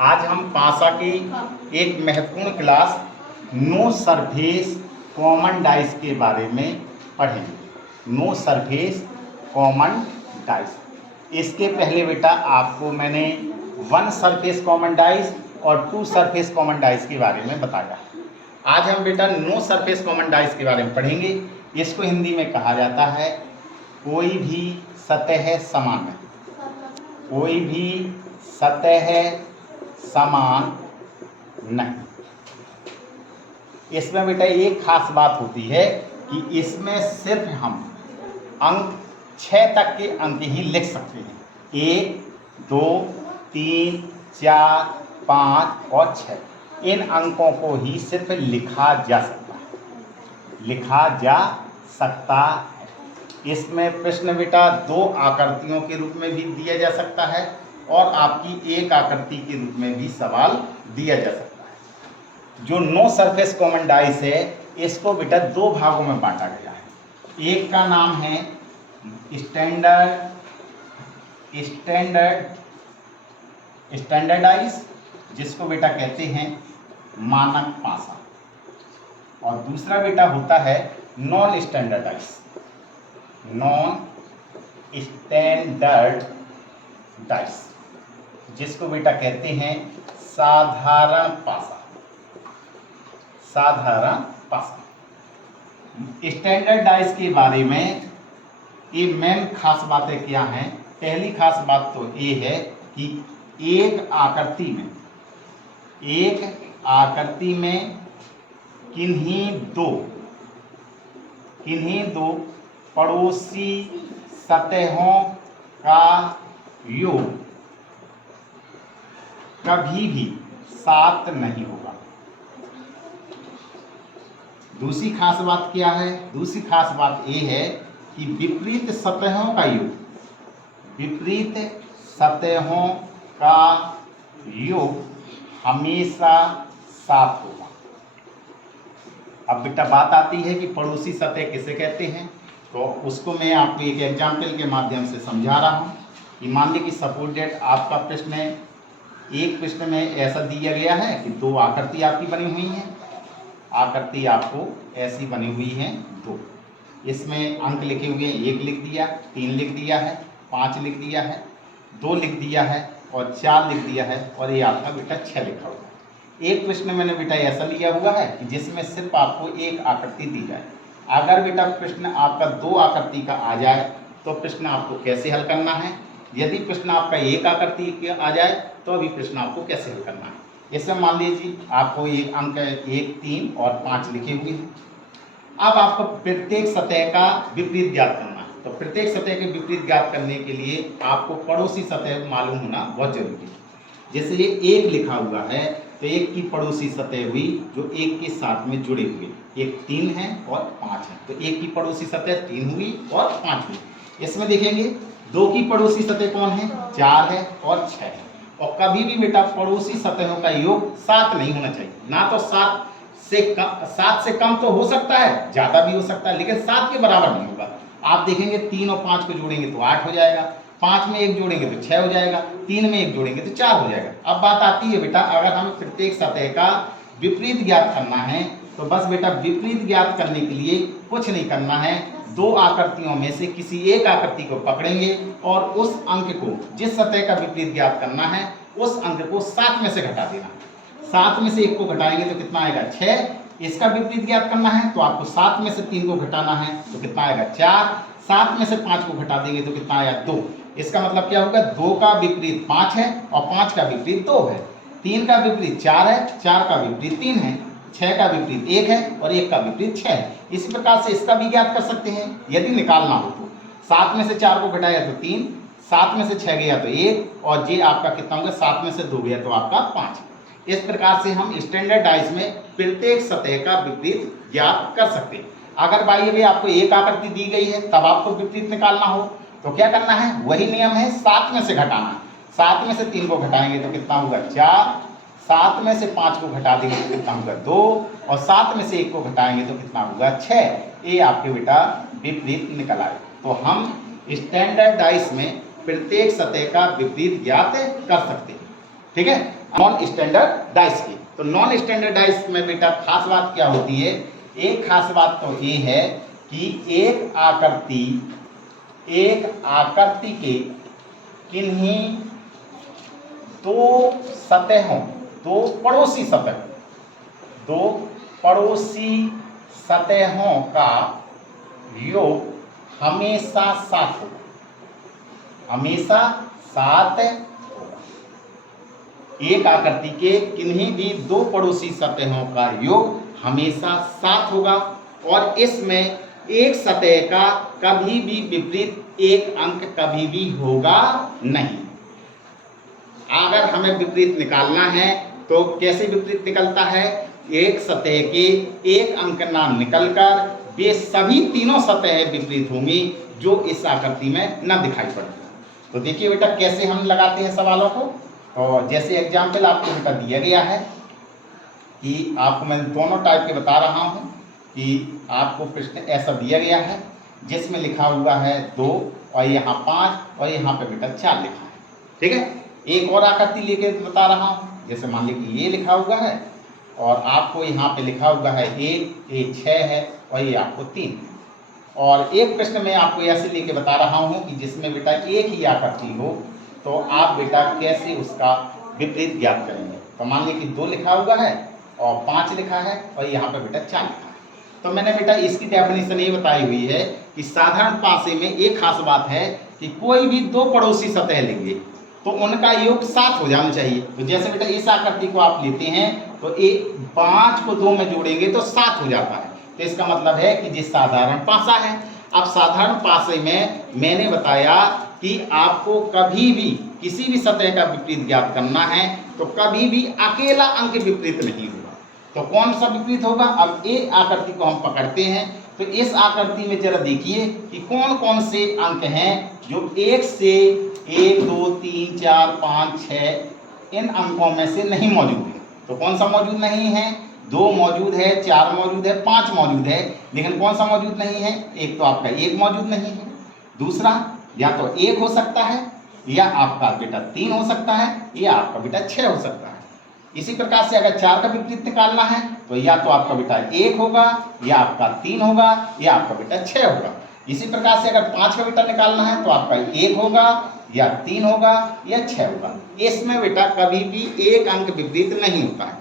आज हम पासा की एक महत्वपूर्ण class no surface common dice के बारे में पढ़ेंगे। No surface common dice. इसके पहले बेटा आपको मैंने 1 सरफेस कॉमन डाइस और 2 सरफेस कॉमन डाइस के बारे में बताया। आज हम बेटा नो सरफेस कॉमन डाइस के बारे में पढ़ेंगे। इसको हिंदी में कहा जाता है कोई भी सतह समान है। कोई भी सतह समान नहीं। इसमें बेटा एक खास बात होती है कि इसमें सिर्फ हम अंक 6 तक के अंक ही लिख सकते हैं। 1, 2, 3, 4, 5 और 6 इन अंकों को ही सिर्फ लिखा जा सकता है। लिखा जा सकता है। इसमें प्रश्न बेटा 2 आकृतियों के रूप में भी दिया जा सकता है और आपकी एक आकृति के रूप में भी सवाल दिया जा सकता है। जो नो सरफेस कॉमन डाइस है इसको बेटा 2 भागों में बांटा गया है। एक का नाम है स्टैंडर्ड डाइस, जिसको बेटा कहते हैं मानक पासा, और दूसरा बेटा होता है non standard dice. Non standard dice, जिसको बेटा कहते हैं साधारण पासा। साधारण पासा। स्टैंडर्ड डाइस के बारे में ये मेन खास बातें क्या हैं? पहली खास बात तो ये है कि एक आकृति में किन्हीं दो पड़ोसी सतहों का योग कभी भी सात नहीं होगा। दूसरी खास बात क्या है? दूसरी खास बात यह है कि विपरीत सतहों का योग हमेशा सात होगा। अब बेटा बात आती है कि पड़ोसी सतह किसे कहते हैं, तो उसको मैं आपको एक एग्जाम्पल के माध्यम से समझा रहा हूँ कि मान लीजिए कि सपोर्टेड आपका प्रश्न है, एक प्रश्न में ऐसा दिया गया है कि 2 आकृति आपकी बनी हुई हैं। आकृति आपको ऐसी बनी हुई हैं 2। इसमें अंक लिखे हुए हैं, 1 लिख दिया, 3 लिख दिया है, 5 लिख दिया है, 2 लिख दिया है और 4 लिख दिया है, और ये आपका बेटा 6 लिखा हुआ है। एक प्रश्न मैंने बेटा ऐसा लिया हुआ है कि जिसमें सिर्फ आपको एक आकृति दी जाए। अगर बेटा प्रश्न आपका 2 आकृति का आ जाए तो प्रश्न आपको कैसे हल करना है? यदि प्रश्न आपका एक आकृति का आ जाए तो अभी प्रश्न आपको कैसे हल करना है? इसमें मान लीजिए आपको ये अंक 1, 3 और 5 लिखे हुए हैं। अब आपको प्रत्येक सतह का विपरीत ज्ञात करना है। तो प्रत्येक सतह के विपरीत ज्ञात करने के लिए आपको पड़ोसी सतह मालूम होना बहुत जरूरी है। जैसे ये 1 लिखा हुआ है तो 1 की पड़ोसी सतह हुई जो 1 के साथ में जुड़े हुए, एक 3 है और 5 है, तो 1 की पड़ोसी सतह 3 हुई और 5 हुई। इसमें देखेंगे 2 की पड़ोसी सतह कौन है? 4 है और 6 है। और कभी भी बेटा पड़ोसी सतहों का योग 7 नहीं होना चाहिए। ना तो 7 से कम तो हो सकता है, ज़्यादा भी हो सकता है, लेकिन 7 के बराबर नहीं होगा। आप देखेंगे 3 और 5 को जोड़ेंगे तो 8 हो जाएगा, 5 में 1 जोड़ेंगे तो 6 हो जाएगा, 3 में 1 जोड़ेंगे तो 4 हो जाएगा। अब बात आती है बेटा अगर हमें प्रत्येक सतह का विपरीत ज्ञात करना है तो बस बेटा विपरीत ज्ञात करने के लिए कुछ नहीं करना है। 2 आकृतियों में से किसी एक आकृति को पकड़ेंगे और उस अंक को, जिस सतह का विपरीत ज्ञात करना है, उस अंक को 7 में से घटा देना। 7 में से 1 को घटाएंगे तो कितना आएगा? 6। इसका विपरीत ज्ञात करना है तो आपको 7 में से 3 को घटाना है तो कितना आएगा? 4। 7 में से 5 को घटा देंगे तो कितना आएगा? 2। इसका मतलब क्या होगा? 2 का विपरीत 5 है और 5 का विपरीत 2 है। 3 का विपरीत 4 है, 4 का विपरीत 3 है, 6 का विपरीत 1 है और 1 का विपरीत 6 है। इसी प्रकार से इसका भी ज्ञात कर सकते हैं यदि निकालना हो तो। 7 में से 4 को घटाया तो 3, 7 में से 6 गया तो 1 और ये आपका कितना होगा? 7 में से 2 गया तो आपका 5। इस प्रकार से हम स्टैंडर्ड डाइस में प्रत्येक सतह का विपरीत ज्ञात कर सकते हैं। अगर भाई अभी आपको एक आकृति दी गई है तब आपको विपरीत निकालना हो तो क्या करना है? वही नियम है, 7 में से घटाना। 7 में से 3 को घटाएंगे तो कितना होगा? 4। 7 में से 5 को घटा देंगे तो कितना होगा? 2 और 7 में से 1 को घटाएंगे तो कितना होगा? 6। ये आपके बेटा विपरीत निकल आए। तो हम स्टैंडर्ड डाइस में प्रत्येक सतह का विपरीत ज्ञात कर सकते हैं। ठीक है, नॉन स्टैंडर्डाइज की। तो नॉन स्टैंडर्डाइज में बेटा खास बात क्या होती है, एक खास बात तो ये है कि एक आकृति के किन्हीं दो सतहों, दो पड़ोसी सतहों का योग हमेशा साथ होगा, हमेशा साथ होगा। एक आकृति के किन्हीं भी दो पड़ोसी सतहों का योग हमेशा साथ होगा और इसमें एक सतह का कभी भी विपरीत एक अंक कभी भी होगा नहीं। अगर हमें विपरीत निकालना है तो कैसे विपरीत निकलता है, एक सतह के एक अंक ना निकलकर वे सभी तीनों सतहें विपरीत होंगी जो इस आकृति में न दिखाई पड़ती। तो देखिए बेटा कैसे हम लगाते हैं सवालों को। तो जैसे एग्जाम्पल आपको बेटा दिया गया है कि आपको मैं दोनों टाइप के बता रहा हूँ कि आपको प्रश्न ऐसा दिया गया है जिसमें लिखा हुआ है 2 और यहाँ 5 और यहाँ पे बेटा 4 लिखा है। ठीक है, एक और आकृति लेके बता रहा हूँ, जैसे मान लीजिए ये लिखा हुआ है और आपको यहाँ पे लिखा हुआ है 1, ये 6 है और ये आपको 3 है। और एक प्रश्न में आपको ऐसे लेके बता रहा हूँ कि जिसमें बेटा एक ही आकृति हो, तो आप बेटा कैसे उसका विपरीत ज्ञात करेंगे। तो मान लीजिए कि 2 लिखा हुआ है और 5 लिखा है और यहाँ पे बेटा 4 लिखा है। तो मैंने बेटा इसकी डेफिनेशन ये बताई हुई है कि साधारण पासे में एक खास बात है कि कोई भी दो पड़ोसी सतह लेंगे तो उनका योग 7 हो जाना चाहिए। तो जैसे बेटा इस आकृति को आप लेते हैं तो 5 को 2 में जोड़ेंगे तो 7 हो जाता है। तो इसका मतलब है कि जिस साधारण पासा है। अब साधारण पासे में मैंने बताया कि आपको कभी भी किसी भी सतह का विपरीत ज्ञात करना है तो कभी भी अकेला अंक विपरीत नहीं होगा। तो कौन सा विपरीत होगा, अब एक आकृति को हम पकड़ते हैं तो इस आकृति में जरा देखिए कि कौन कौन से अंक हैं जो 1 से 1, 2, 3, 4, 5, 6 इन अंकों में से नहीं मौजूद है। तो कौन सा मौजूद नहीं है, 2 मौजूद है, 4 मौजूद है, 5 मौजूद है, लेकिन कौन सा मौजूद नहीं है, एक तो आपका 1 मौजूद नहीं है, दूसरा या तो 1 हो सकता है या आपका बेटा 3 हो सकता है या आपका बेटा 6 हो सकता है। इसी प्रकार से अगर 4 का विपरीत निकालना है तो या तो आपका बेटा 1 होगा या आपका 3 होगा या आपका बेटा 6 होगा। इसी प्रकार से अगर 5 का बेटा निकालना है तो आपका 1 होगा या 3 होगा या 6 होगा। इसमें बेटा कभी भी एक अंक विपरीत नहीं होता है।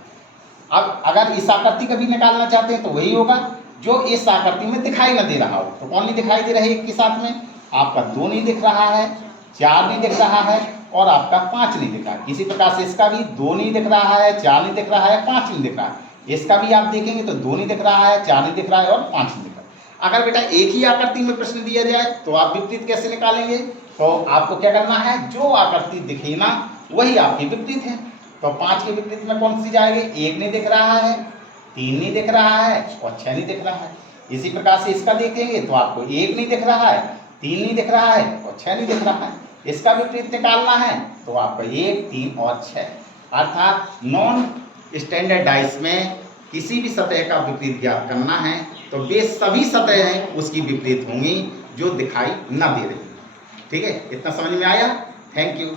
अब अगर इस आकृति का भी निकालना चाहते हैं तो वही होगा जो इस आकृति में दिखाई न दे रहा हो। तो कौन नहीं दिखाई दे रहा है, एक के साथ में आपका 2 नहीं दिख रहा है, 4 नहीं दिख रहा है और आपका 5 नहीं दिख रहा है। इसी प्रकार से इसका भी 2 नहीं दिख रहा है, 4 नहीं दिख रहा है, 5 नहीं दिख रहा है। इसका भी आप देखेंगे तो 2 नहीं दिख रहा है, 4 नहीं दिख रहा है और 5 नहीं दिख रहा है। अगर बेटा एक ही आकृति में प्रश्न दिया जाए तो आप विपरीत कैसे निकालेंगे, तो आपको क्या करना है, जो आकृति दिखे ना वही आपकी विपरीत है। तो 5 के विपरीत में कौन सी जाएगी, 1 नहीं दिख रहा है, 3 नहीं दिख रहा है और 6 नहीं दिख रहा है। इसी प्रकार से इसका देखेंगे तो आपको 1 नहीं दिख रहा है, 3 नहीं दिख रहा है और 6 नहीं दिख रहा है। इसका विपरीत निकालना है तो आपका 1, 3 और 6, अर्थात नॉन स्टैंडर्डाइज में किसी भी सतह का विपरीत ज्ञात करना है तो वे सभी सतहें उसकी विपरीत होंगी जो दिखाई न दे रही। ठीक है, इतना समझ में आया। Thank you.